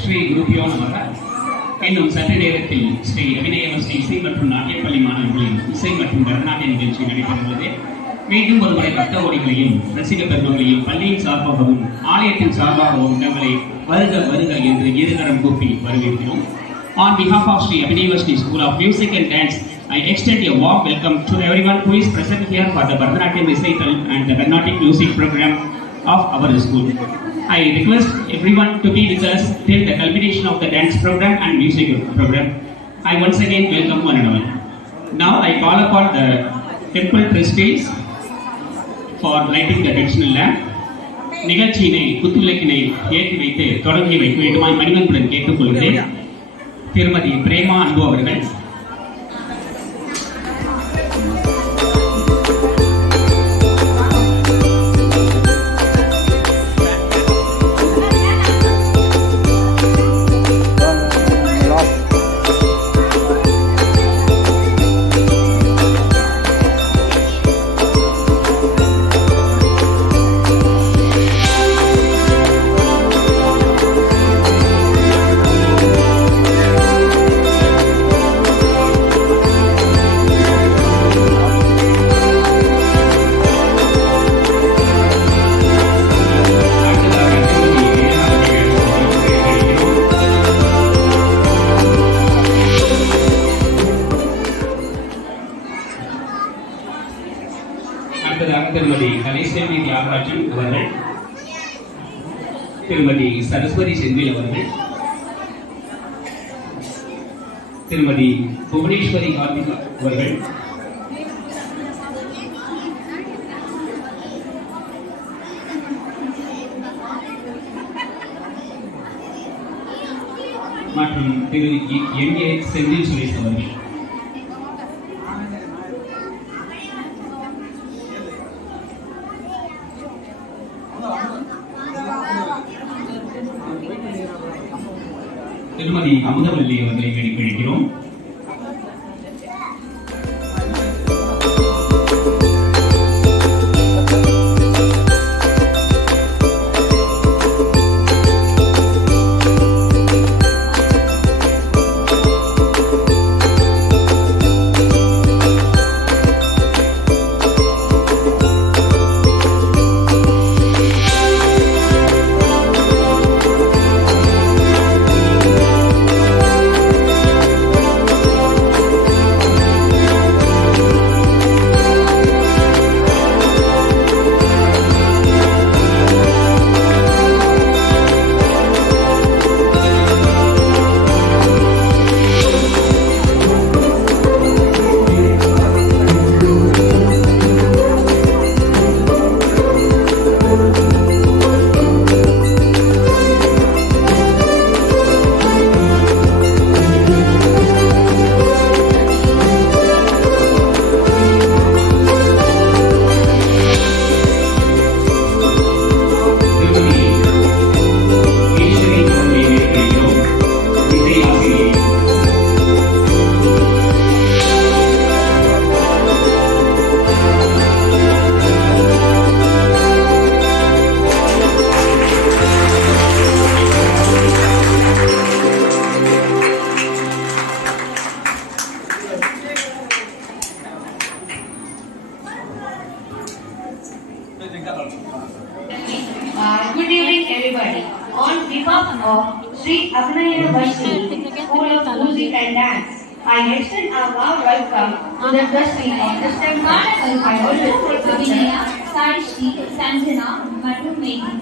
ஸ்ரீ குருபியோ நமக. இன்னும் சற்று நேரத்தில் ஸ்ரீ அபிநயவஸ்ரீ இசை மற்றும் நாட்டியப்பள்ளி மாணவர்களின் இசை மற்றும் கர்நாடக நிகழ்ச்சி நடைபெறுகிறது. மீண்டும் ஒருமுறை பக்த ஓடிகளையும் ரசிக பெருமங்களையும் பள்ளியின் சார்பாகவும் ஆலயத்தின் சார்பாகவும் தங்களை வருக வருக என்று இருகரம் கூப்பி வரவேற்கிறோம். On behalf of Sri Abhinayavasri School of Music and Dance, I extend a warm welcome to everyone who is present here for the Bharatanatyam recital and the Carnatic music program of our school. I request everyone to be with us till the culmination of the dance program and music program. I once again welcome one and all. Now I call upon the temple trustees for lighting the traditional lamp. நிகழ்ச்சியினை குத்துவிளக்கினை ஏற்றி வைத்து தொடங்கி வைக்க வேண்டுமாய் மணிவன்புடன் கேட்டுக்கொள்கிறேன். திருமதி பிரேமா அன்பு அவர்கள். திருமதி கலைசெல்வி தியாகராஜன் அவர்கள், திருமதி சரஸ்வதி செந்தில் அவர்கள், திருமதி புவனேஸ்வரி கார்த்திகா அவர்கள், மற்றும் திரு எம்.ஏ. செந்தில் சுரேஷ் அவர்கள். திருமதி அமுதவல்லி அவர்களை வெளிப்படுகிறோம். Good evening, everybody. On behalf of Sri Abhinayavasri School of Music and Dance, I extend a warm welcome to the trustee of the STEM School. I also Abhinaya, Sai Shri, Sanjana, மற்றும் Meghi.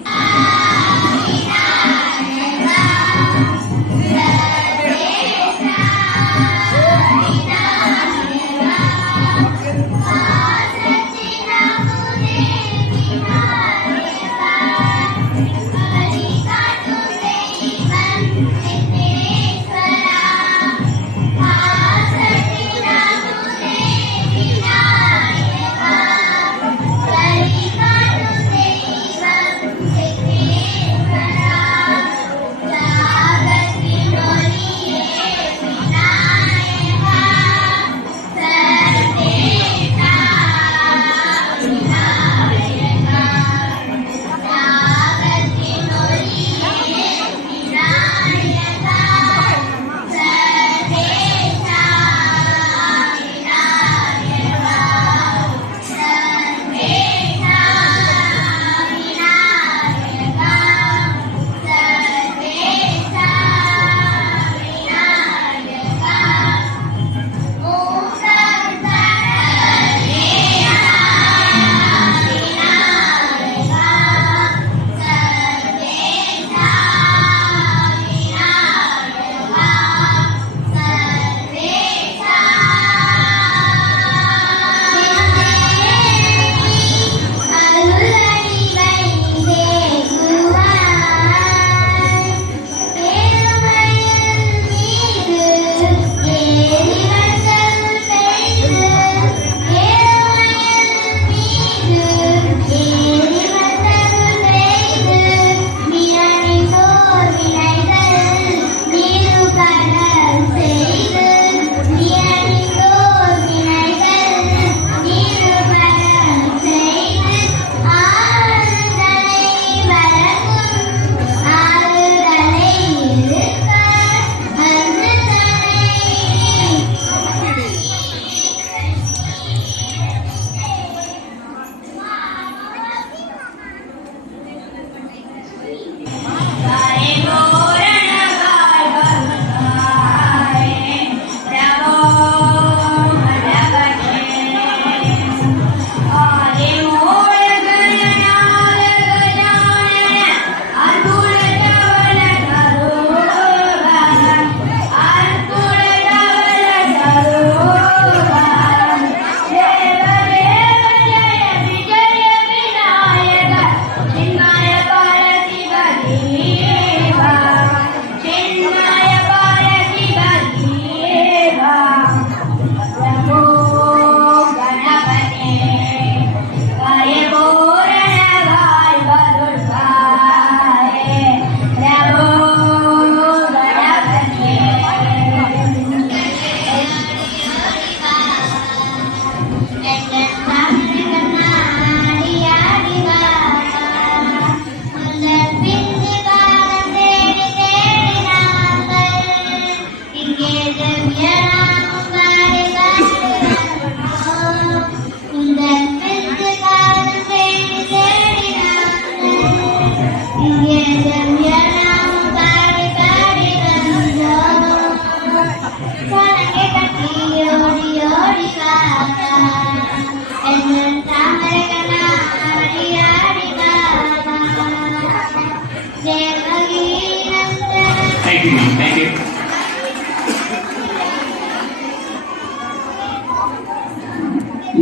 Thank you ma'am, thank you.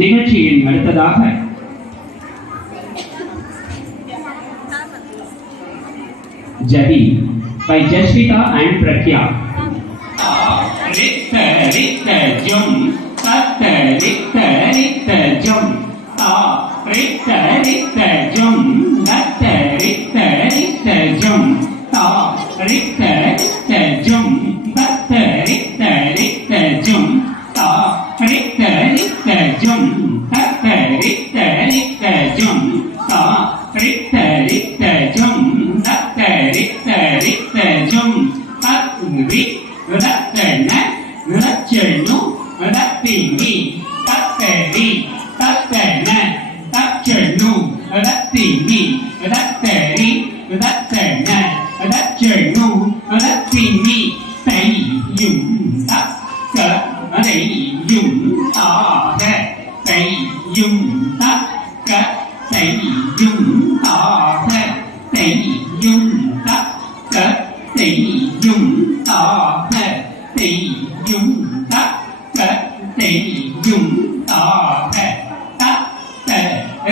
நிகழ்ச்சியின் அடுத்ததாக ஜதி by Jasvita and Prakya. Ritta ritta jum tatta ritta ritta jum ta ritta ritta jum tatta ritta ritta jum ta ritta ritta jum tatta ritta ritta jum ta ritta ritta jum tatta ritta ritta jum ta ritta ritta jum tatta ritta ritta jum tat ri rattana ratchanu rattini tattari tattana tatchanu rattini rattari rattana ratchanu rattini tay yum tat ka rei yum ta ha tay yum tat ka tay yum ta ha tay yum tat ka tay yum ta ha tay yum tat ka tay yum ta ha tat ta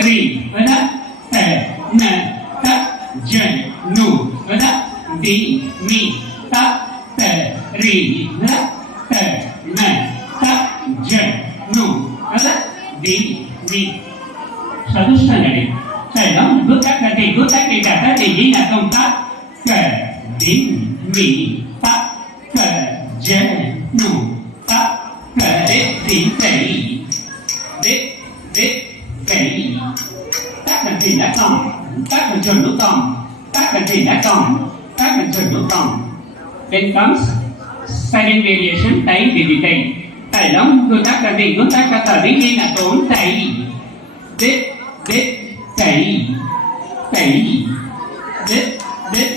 ri ra ta na ta jan nu ra di mi tat ta ri ra ta na ta jan nu ra di mi. Solution Thầy đó bước các cái gì bước các cái cả các gì chỉ là công tác kể đến mỹ tác kể dễ đủ tác kể đến tẩy đến tẩy tác là gì đã còn tác là trường lúc còn tác là gì đã còn tác là trường lúc còn. Then comes second variation tẩy vì tẩy tẩy đó bước các cái gì bước các cái tờ đến là tốn tẩy đến tẩy tẩy đít đít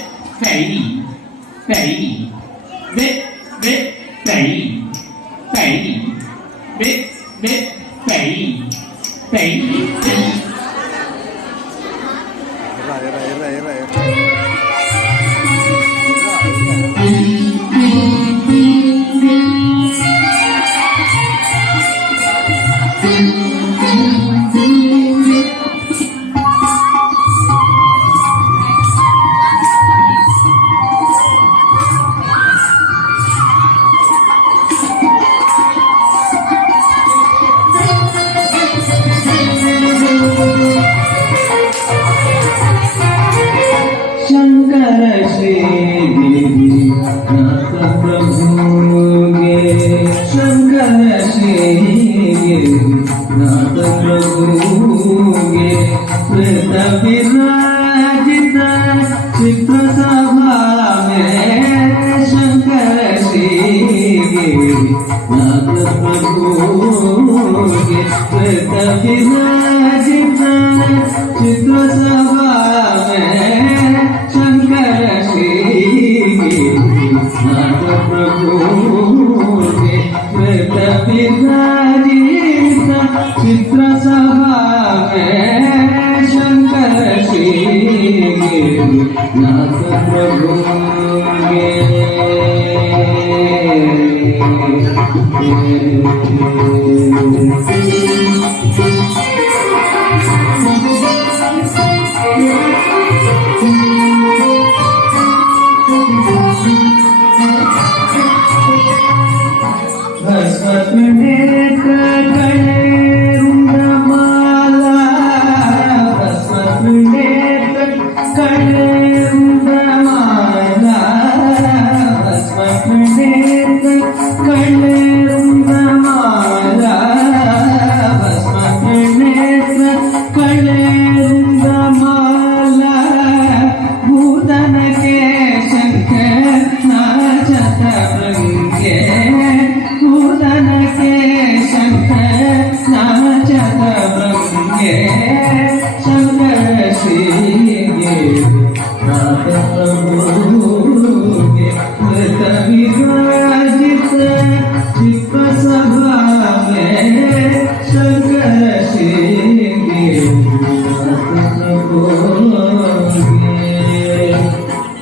tẩy tẩy đít đít tẩy tẩy đít đít tẩy tẩy đít.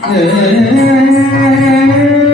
Hey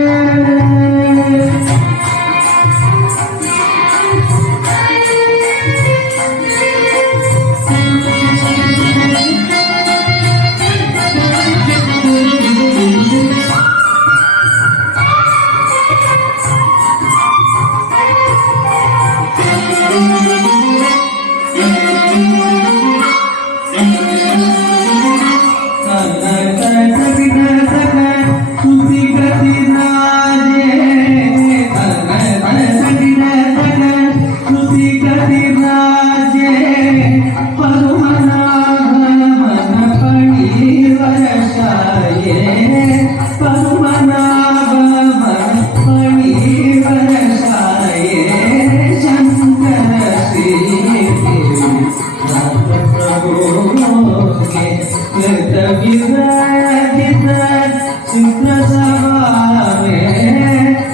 चित्रसभावे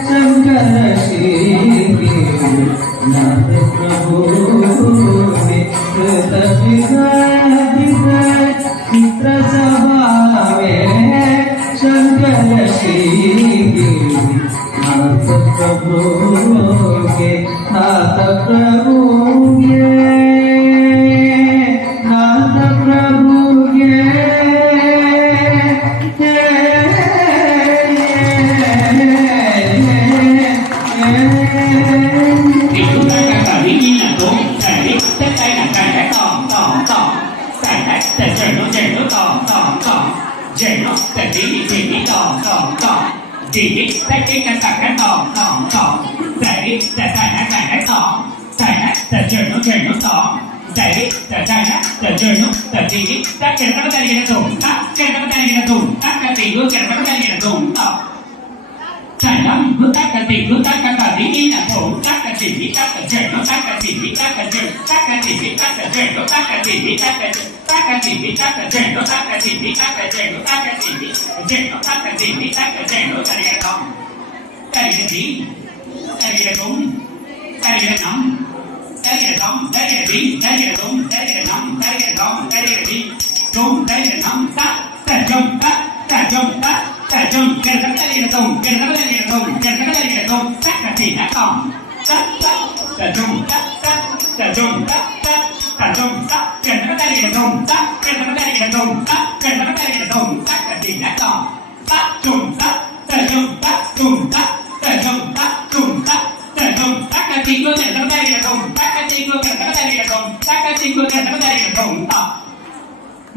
Shankar Shri Nath प्रभु चित्रसभावे शंकर श्री नाथ प्रभु के नाथ प्रभु नाथ प्रभु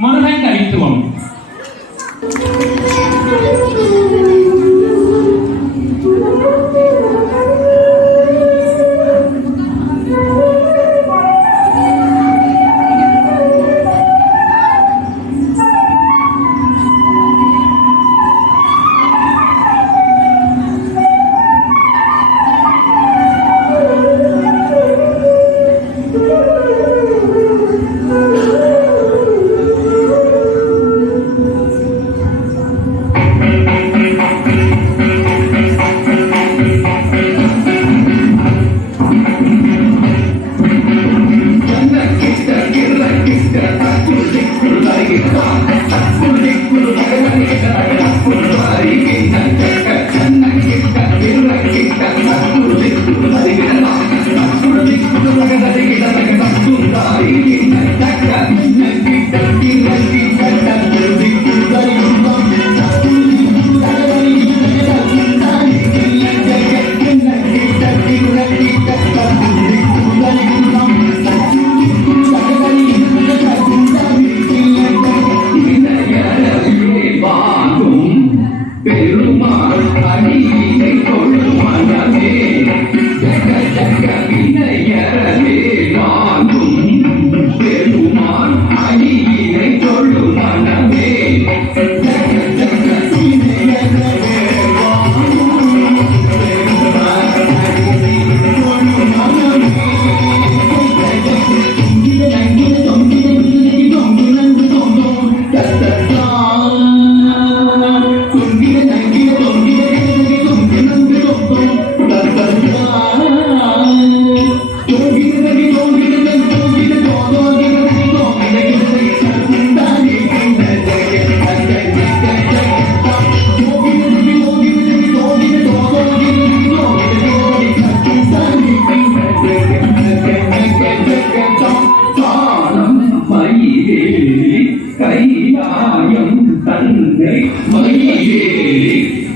முருகன் கவித்துவம்.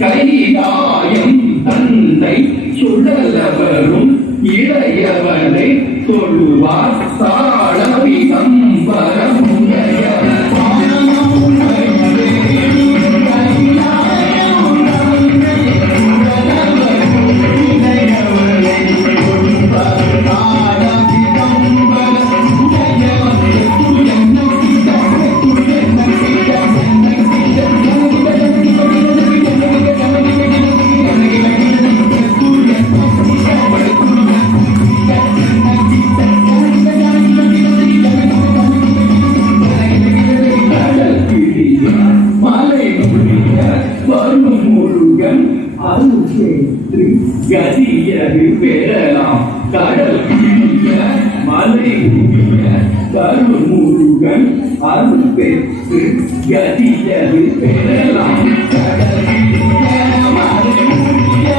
கைலாயம் தந்தை சுடலவரும் இளையவனை தொழுவார் தாளவிதம் வரமுடையவர் முருகன் அருள் கேட்டு கதியது பெறலாம் கடல் பிடிக்க மலை குடிய கருள் முருகன் அருள் பெற்று கதியது பெறலாம் கடல் பிடிக்க மலை குடிய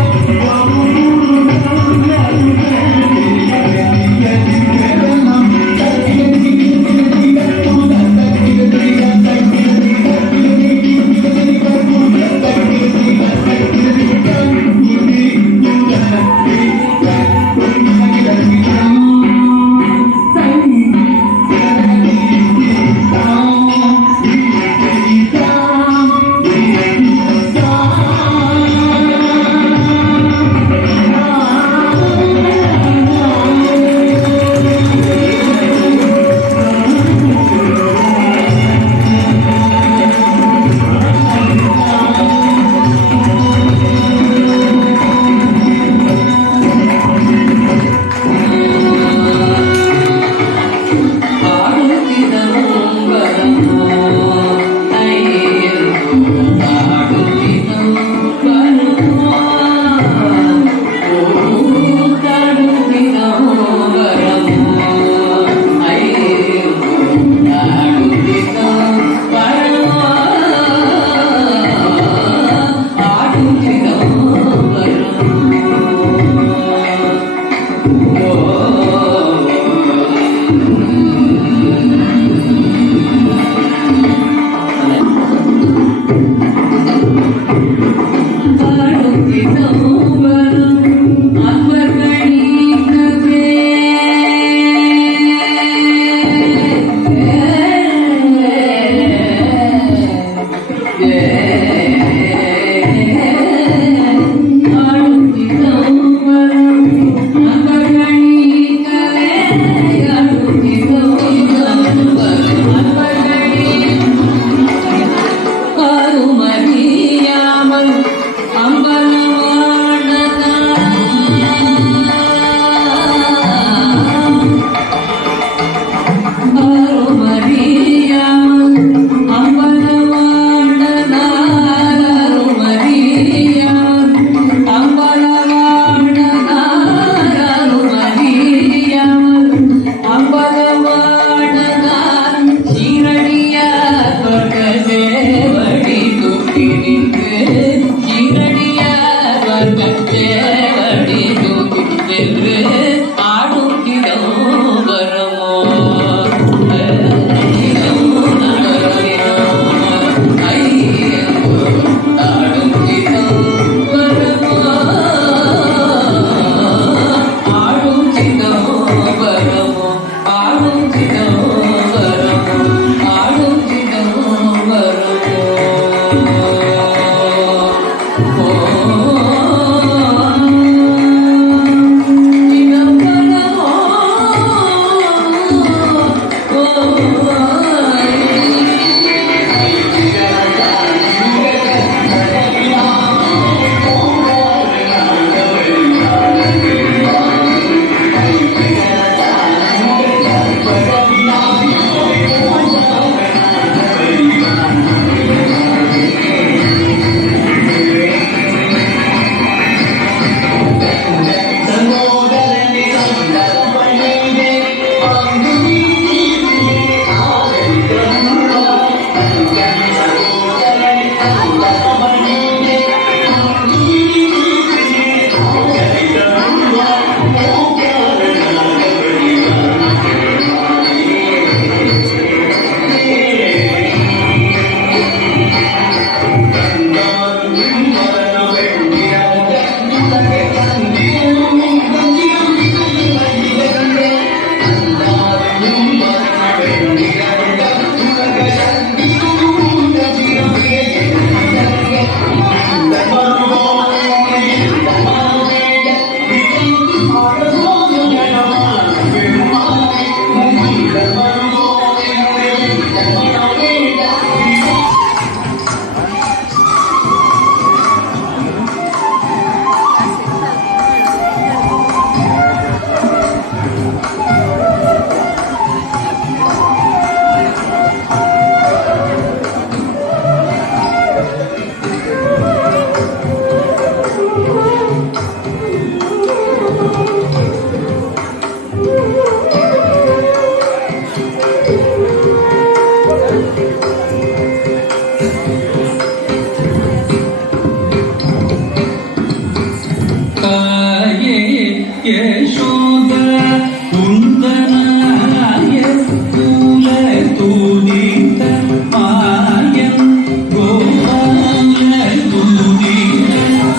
யசோத குந்தனாய கூல தூதித்த மாயம் கோபால தூதித்த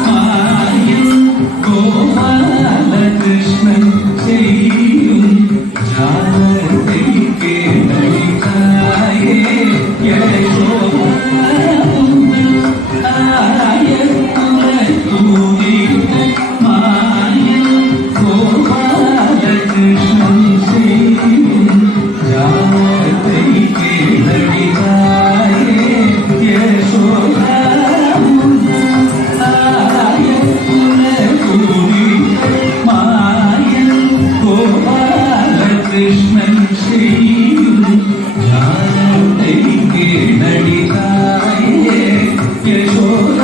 மாயம் கோபால கிருஷ்ணன் செய்யும் ஜானத்தை கேட்டாயே யசோத ஆய கூல தூதித்த மாயம் கோபால கிருஷ்ணன் செய்யும் ஜானத்தை கேட்டாயே யசோத ஆய கூல தூதித்த மாயம் கோபால கிருஷ்ணன் செய்யும் ஜானத்தை கேட்டாயே யசோத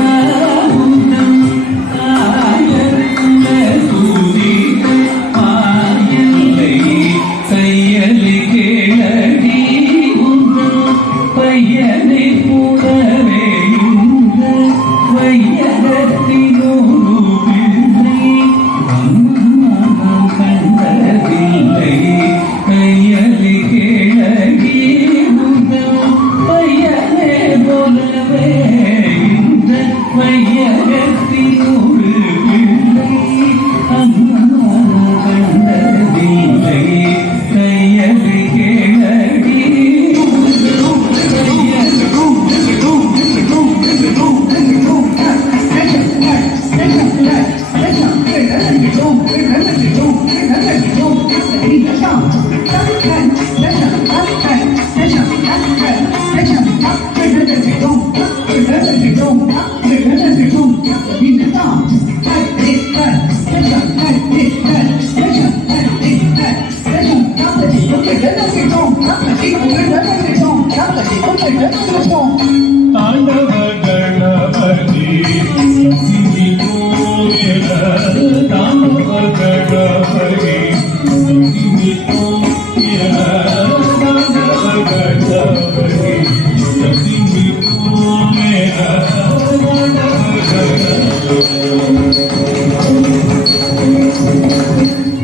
கையலி கேளடி பையனை கூடவே வையகத்தினோரு பிள்ளை கண்டதில்லை கையலி கேளடி பையனை போலவே வையகத்தினோரு பிள்ளை கண்டதில்லை கையலி கேளடி தாண்டவ கணபதி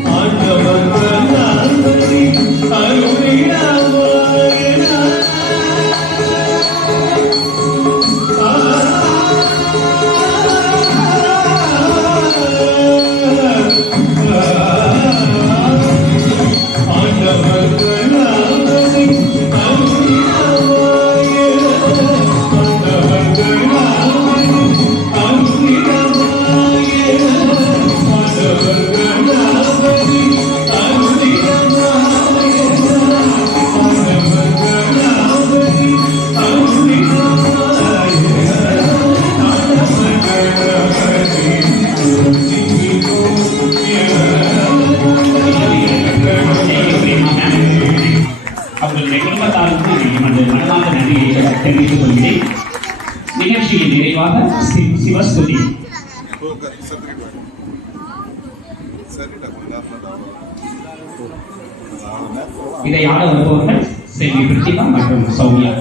தாண்டவ கணபதி அவர்களுடைய குடும்பத்தாருக்கு எமது மனதார்ந்த நன்றியை தெரிவித்துக் கொள்கிறேன். நிகழ்ச்சியின் நிறைவாக சிவஸ்துதி இதை ஆட வருபவர்கள் செல்வி பிரித்திகா மற்றும் சௌமியா.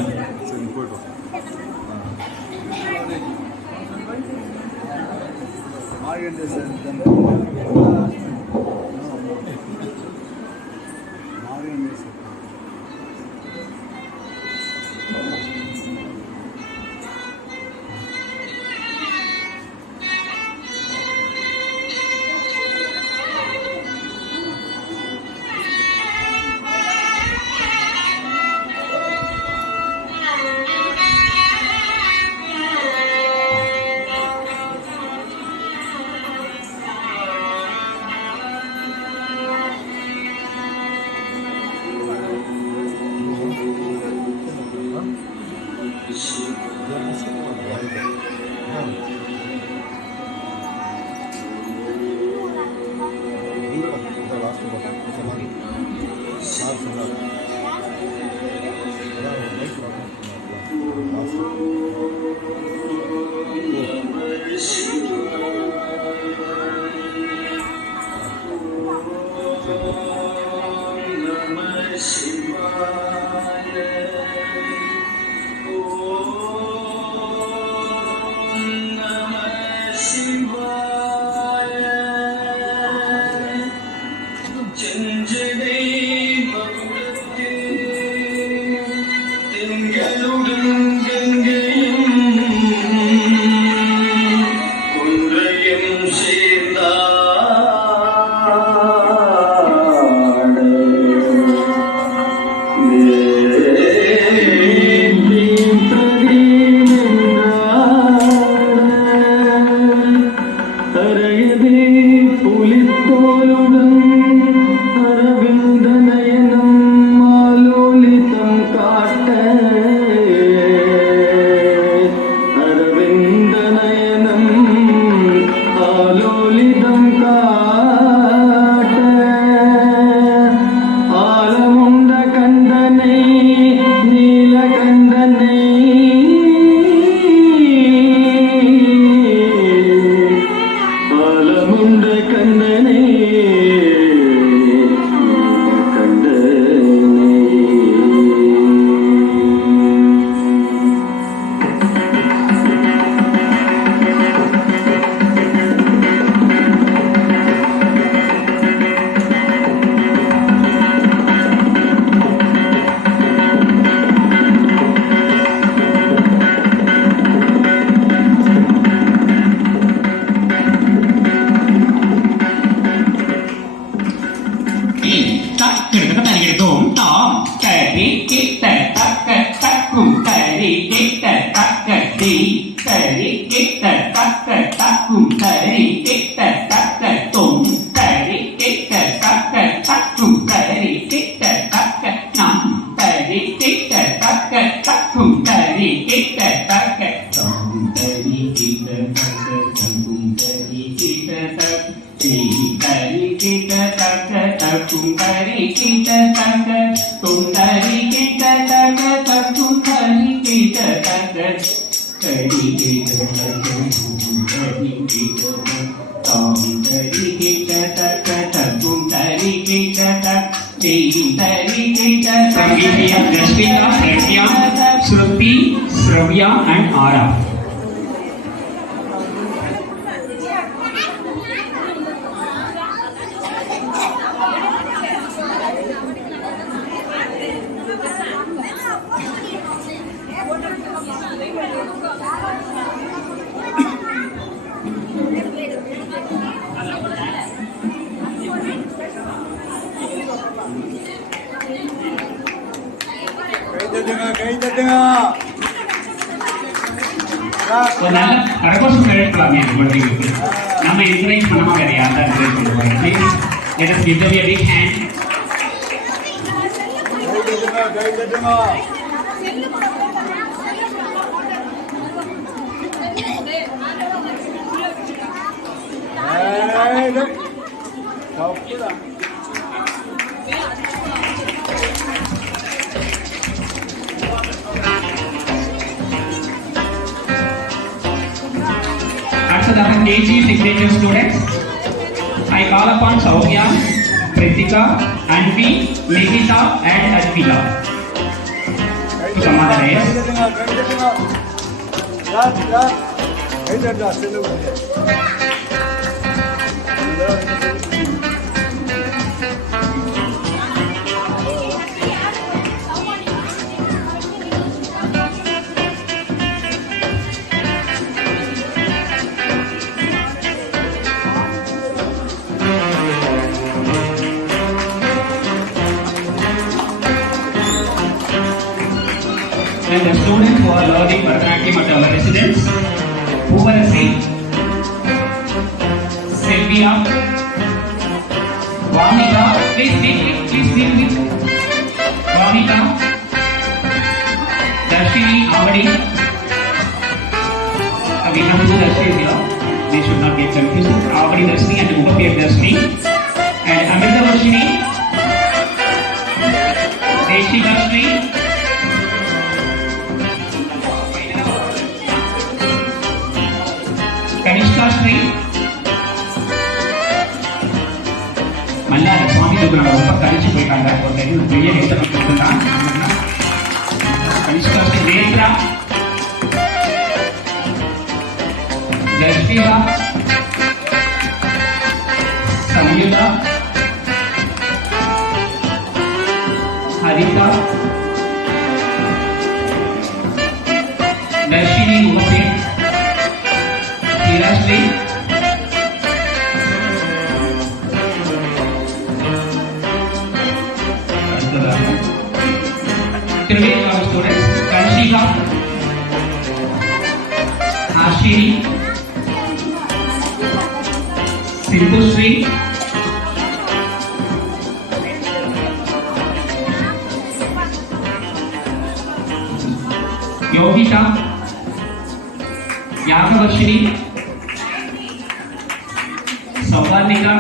அரையதே புலித்தோலுடன் அரவிந்த நயனம் ஆலோலிதம் காட்ட அரவிந்த நயனம் ஆலோலிதம் காட்ட ஆலமுண்ட கண்டனை நீலகண்டனை ஆலமுண்ட கண்டனை From India, Rashmika, Pragya, Shruti, Shravya and Ara. ஒரு நல்ல கரகோஷம் எழுப்பலாமே குழந்தைகளுக்கு. நம்ம என்கரேஜ் பண்ணாம வேற யாரும் என்கரேஜ் பண்ணுவாங்க. Please let us give them a big hand. KG signature students, I call upon Saubhya, Pritika, Anvi, Nikita and Advila to come on the and the students who are learning Bharatanatyam at our residence, Puvarasi, Sylvia, Vamika, please, Vamika, Darshini, Amadi, we have two Darshini here, they should not get confused, Amadi Darshini and Upapi Darshini, and Amrita Darshini, Deshi Darshini, Kanishka Street, Mallada Swami Dugana, Kanishi Pekanda, or the Vijay Hita Pekanda, Kanishka Street, Netra, Dashviva, Samyuta, Harita, Darshini Upapi, Hirashli, Trivedi our students, Kanshika, Ashiri, Sindhushree, Yogitha, Yagavarshini, சௌகார்ணிகா,